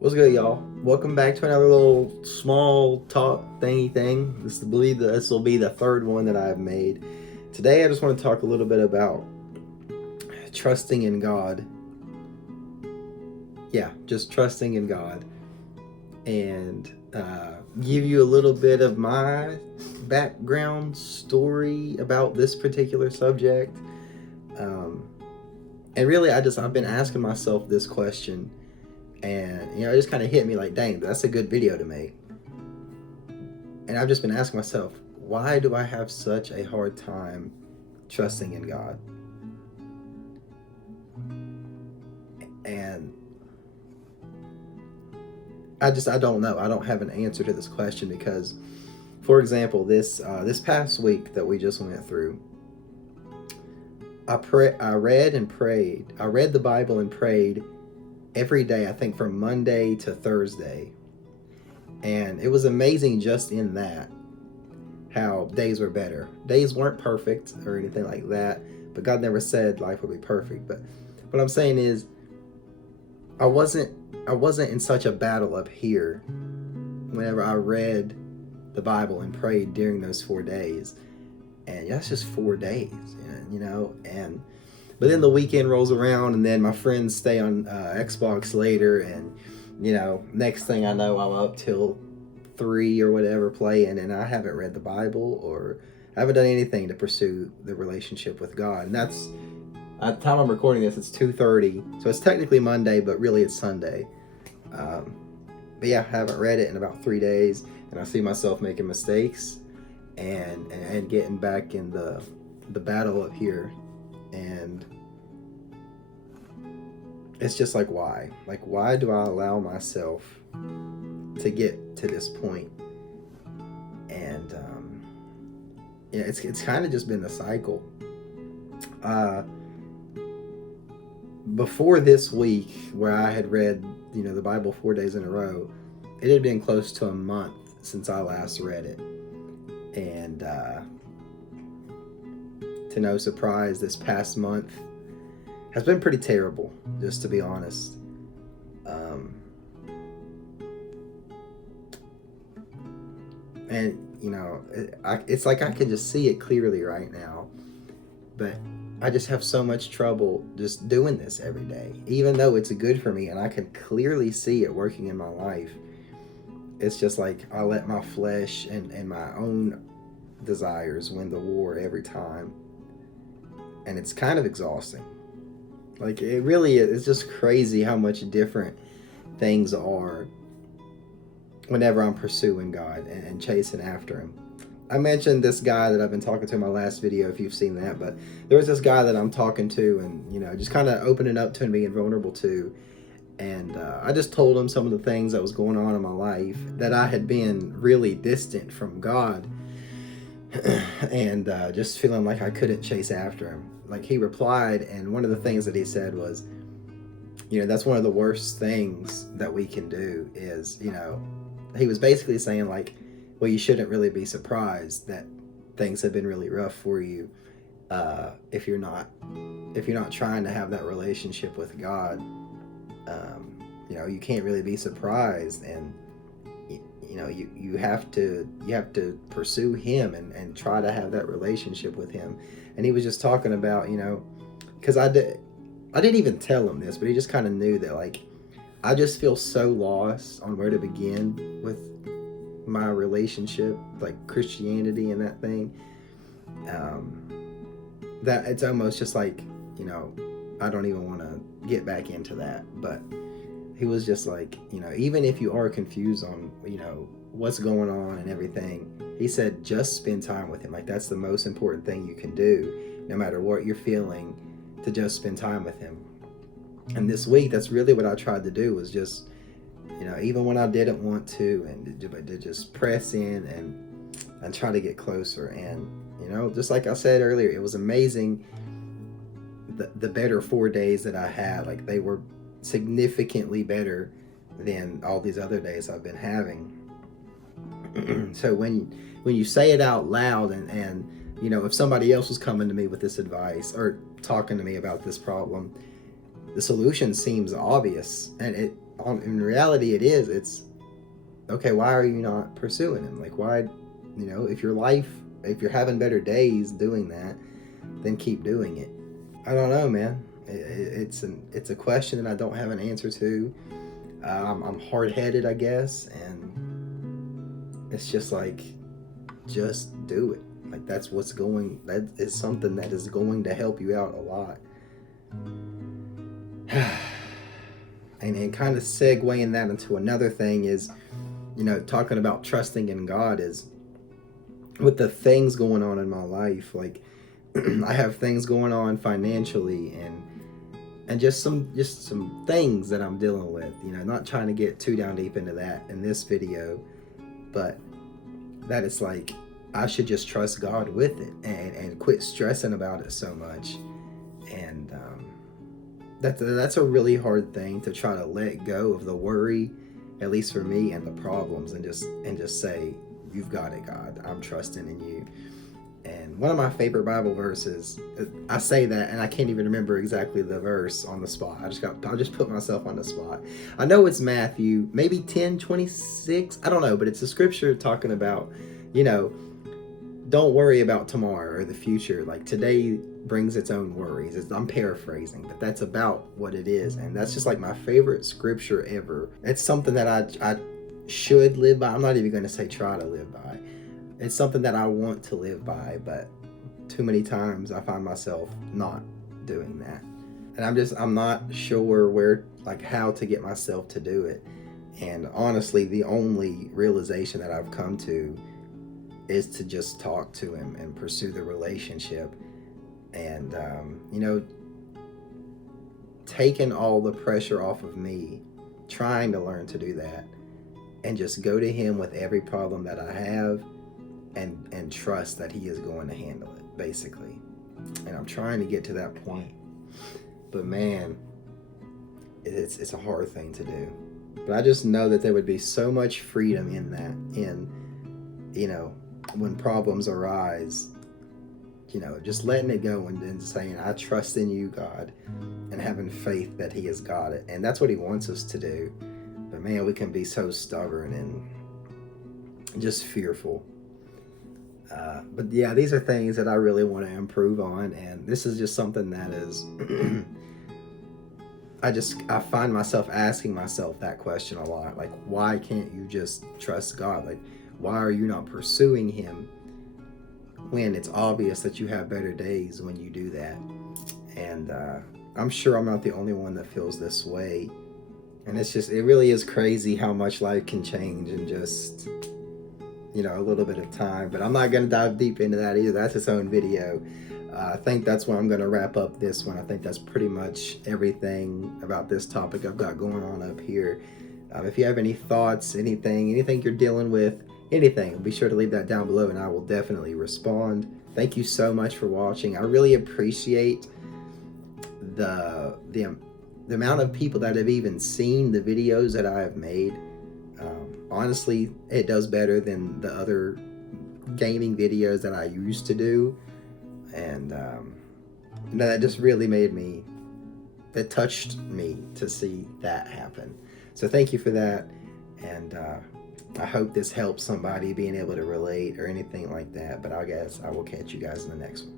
What's good, y'all? Welcome back to another little small talk thingy thing. This will be the third one that I've made. Today, I just want to talk a little bit about trusting in God. Yeah, just trusting in God, and give you a little bit of my background story about this particular subject. Um, and really, I've been asking myself this question, and it just kind of hit me like, dang, that's a good video to make. And I've just been asking myself, why do I have such a hard time trusting in God? And I don't know. I don't have an answer to this question because, for example, this past week that we just went through, I read and prayed. I read the Bible and prayed every day. I think from Monday to Thursday, and it was amazing just in that how days were better. Days weren't perfect or anything like that, but God never said life would be perfect. But what I'm saying is, I wasn't I wasn't in such a battle up here whenever I read the Bible and prayed during those 4 days. And that's just 4 days, And but then the weekend rolls around, and then my friends stay on Xbox later, and next thing I know, I'm up till 3 or whatever playing, and I haven't read the Bible or I haven't done anything to pursue the relationship with God. And that's at the time I'm recording this, it's 2:30, so it's technically Monday, but really it's Sunday. Um, but yeah, I haven't read it in about 3 days, and I see myself making mistakes and getting back in the battle up here, and it's just like, why do I allow myself to get to this point? And it's kind of just been the cycle. Uh, Before this week, where I had read the Bible 4 days in a row, it had been close to a month since I last read it, and to no surprise, this past month has been pretty terrible, just to be honest. Um, and it's like I can just see it clearly right now, but I just have so much trouble just doing this every day, even though it's good for me and I can clearly see it working in my life. It's just like I let my flesh and my own desires win the war every time, and it's kind of exhausting. Like, it really is. It's just crazy how much different things are whenever I'm pursuing God and chasing after Him. I mentioned this guy that I've been talking to in my last video, if you've seen that, but there was this guy that I'm talking to, and just kind of opening up to and being vulnerable to. And I just told him some of the things that was going on in my life, that I had been really distant from God, and just feeling like I couldn't chase after Him. Like, he replied, and one of the things that he said was, that's one of the worst things that we can do is, he was basically saying, like, well, you shouldn't really be surprised that things have been really rough for you, if you're not trying to have that relationship with God. You can't really be surprised, and you have to pursue Him and try to have that relationship with Him. And he was just talking about, because I didn't even tell him this, but he just kind of knew that, like, I just feel so lost on where to begin with my relationship, like Christianity and that thing, that it's almost just like, I don't even want to get back into that. But he was just like, even if you are confused on, what's going on and everything, he said, just spend time with Him. Like, that's the most important thing you can do, no matter what you're feeling, to just spend time with Him. And this week, that's really what I tried to do, was just, even when I didn't want to, and to just press in and try to get closer. And, just like I said earlier, it was amazing. The better 4 days that I had, like, they were significantly better than all these other days I've been having. So when you say it out loud, and if somebody else was coming to me with this advice or talking to me about this problem, the solution seems obvious, and in reality, it's okay. Why are you not pursuing him? Like, why, if if you're having better days doing that, then keep doing it. I don't know, man. It's a question that I don't have an answer to. I'm hard headed, I guess, and it's just like, just do it. Like, that is something that is going to help you out a lot. And kind of segueing that into another thing is, talking about trusting in God is with the things going on in my life. Like, I have things going on financially and just some things that I'm dealing with. Not trying to get too down deep into that in this video, but that it's like I should just trust God with it and quit stressing about it so much. And that's a really hard thing to try to let go of the worry, at least for me, and the problems, and just say, "You've got it, God. I'm trusting in you." And one of my favorite Bible verses, I say that and I can't even remember exactly the verse on the spot. I just put myself on the spot. I know it's Matthew, maybe 10:26. I don't know, but it's a scripture talking about, don't worry about tomorrow or the future. Like, today brings its own worries. I'm paraphrasing, but that's about what it is. And that's just like my favorite scripture ever. It's something that I should live by. I'm not even going to say try to live by. It's something that I want to live by, but too many times I find myself not doing that. And I'm not sure how to get myself to do it. And honestly, the only realization that I've come to is to just talk to him and pursue the relationship. And, taking all the pressure off of me, trying to learn to do that, and just go to him with every problem that I have, and trust that he is going to handle it, basically. And I'm trying to get to that point, but man, it's a hard thing to do. But I just know that there would be so much freedom in that, when problems arise, just letting it go and saying, "I trust in you, God," and having faith that he has got it. And that's what he wants us to do. But man, we can be so stubborn and just fearful. But yeah, these are things that I really want to improve on, and this is just something that is I find myself asking myself that question a lot. Like, why can't you just trust God? Like, why are you not pursuing him when it's obvious that you have better days when you do that? And I'm sure I'm not the only one that feels this way. And it really is crazy how much life can change in just a little bit of time. But I'm not going to dive deep into that either. That's its own video. I think that's where I'm going to wrap up this one. I think that's pretty much everything about this topic I've got going on up here. If you have any thoughts, anything you're dealing with, anything, be sure to leave that down below and I will definitely respond. Thank you so much for watching. I really appreciate the amount of people that have even seen the videos that I have made. Honestly, it does better than the other gaming videos that I used to do. And that just really that touched me to see that happen. So thank you for that. And I hope this helps somebody being able to relate or anything like that. But I guess I will catch you guys in the next one.